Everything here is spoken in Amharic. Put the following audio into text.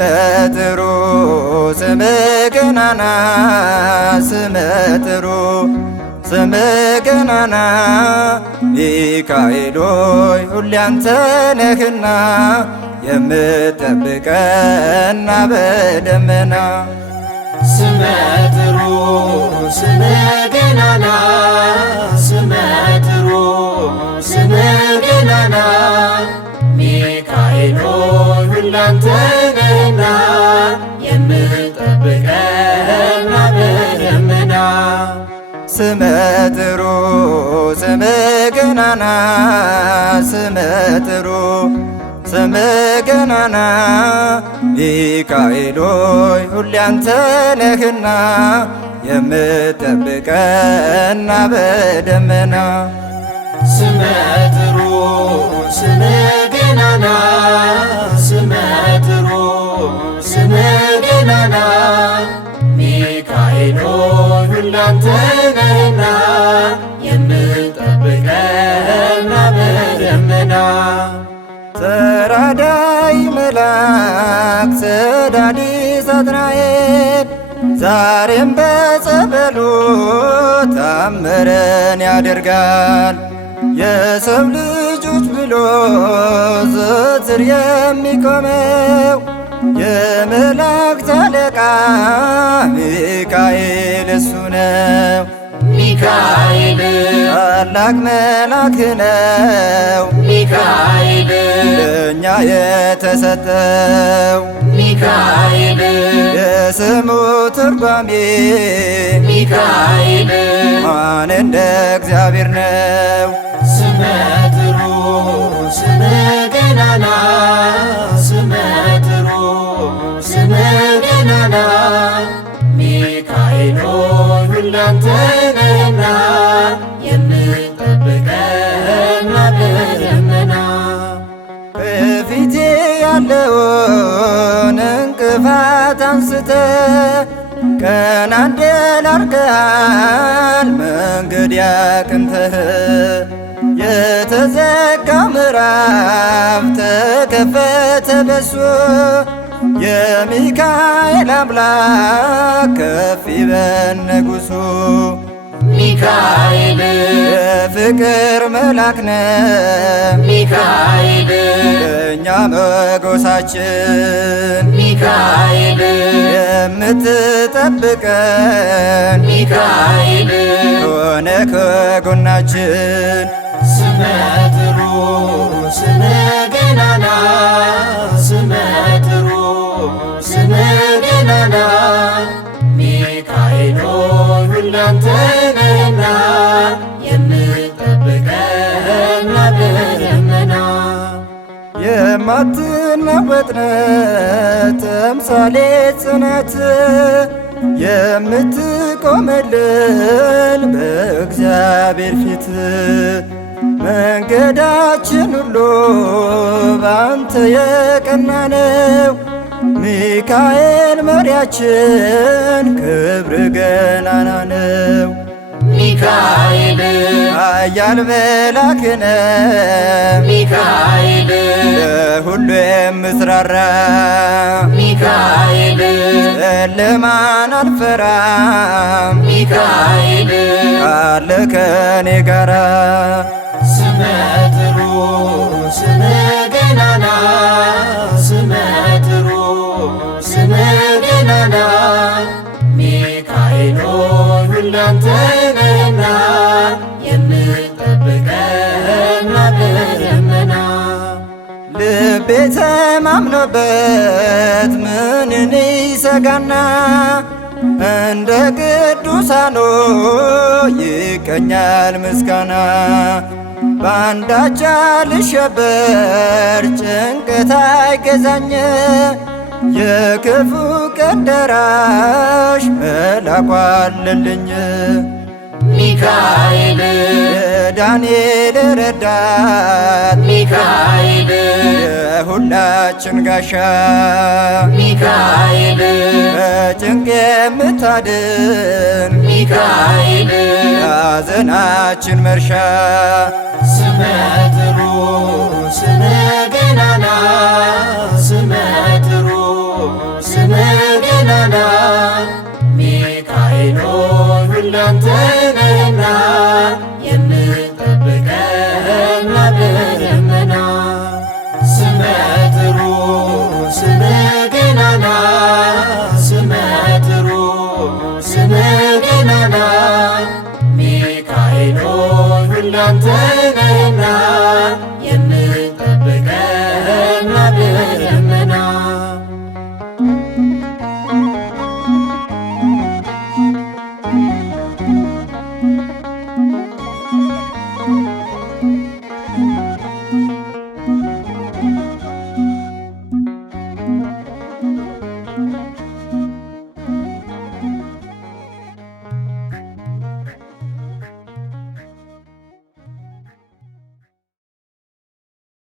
ስመ ጥሩ ስመ ገናና ስመ ጥሩ ስመ ገናና ሚካኤል ሆይ ሁሌ አንተ ነህና የምትጠብቀና በደመና ስመ ጥሩ ስመ ገናና ስመ ጥሩ ስመ ገናና ሚካኤል ሆይ ሁሌ አንተ ነህና የምትጠብቀና በደመና ስመ ጥሩ ስመ ገናና ስመ ጥሩ ስመ ገናና ሚካኤል ሆይ ሁሌ አንተ ነህና የምትጠብቀና በደመና ስመ ጥሩ ስመ ገናና ስመ ጥሩ ስመ ገናና ሚካኤል ሆይ ሁሌ አንተ ነህና የምትጠብቀና በደመና ተራዳይ መልአክ ሰዳዲ ሳጥናኤል ዛሬም በጸበሉ ታምረን ያደርጋል። የሰው ልጆች ብሎ ዘወትር የሚቆመው የመላእክት አለቃ ሚካኤል እሱ ነው። ሚካኤል ታላቅ መልአክ ነው ሚካኤል ለእኛ የተሰጠው ሚካኤል የስሙ ትርጓሜ ሚካኤል ማን እንደ እግዚአብሔር ነው። ስመ ጥሩ ስመ ገናና ስመ ጥሩ ስመ ገናና ሚካኤል ሆይ ሁሌ አንተ ነህና የምትጠብቀና በደመና በፊቴ ያለውን እንቅፋት አንስተ ቀና እንድል አድርገሃል መንገድ ያቅንተህ የተዘጋው ምዕራፍ ተከፈተ በሱ የሚካኤል አምላክ ከፍ ይበል ንጉሡ ሚካኤል የፍቅር መልአክ ነህ ሚካኤል ለእኛ መጎሳችን ሚካኤል የምትጠብቀን ሚካኤል ሆነ ከጎናችን ስመ ጥሩ ስመ ገናና ስመ ጥሩ ስመ ገናና ሚካኤል ሆይ ሁሌ አንተ ነህና የምትጠብቀና በደመና የማትናወጥ ተምሳሌት ጽናት የምትቆምልን በእግዚአብሔር ፊት መንገዳችን ሁሉ ባንተ የቀና ነው። ሚካኤል መሪያችን ክብር ገናና ነው። ሚካኤል ኃያል መልአክ ነህ ሚካኤል ለሁሉ የምትራራ ሚካኤል ጨለማን አልፈራም ሚካኤል አለ ከኔ ጋራ ስመ ጥሩ ስመ ገናና ስመ ጥሩ ስመ ገናና ሚካኤል ሆይ ሁሌ አንተ ነህና የምትጠብቀና በደመና ልቤ ተማምኖበት ምንን ይሰጋና እንደ ቅዱሳኑ ይቀኛል ምስጋና በአንዳች አልሸበር ጭንቀት አይገዛኝ የክፉ ቀን ደራሽ መልአኩ አለልኝ ሚካኤል የዳንኤል ረዳት ሚካኤል የሁላችን ጋሻ ሚካኤል በጭንቅ የምታድን ሚካኤል ሐዘናችን መርሻ ስመ ጥሩ ስመ ገናና ስመ ጥሩ ስምህ ገናና ሚካኤል ሆይ ሁሌ አንተ ነህና የምትጠብቀን በደመና ስምህ ጥሩ ስምህ ገናና ስምህ ጥሩ ስምህ ገናና ሚካኤል ሆይ ሁሌ አንተ ነህና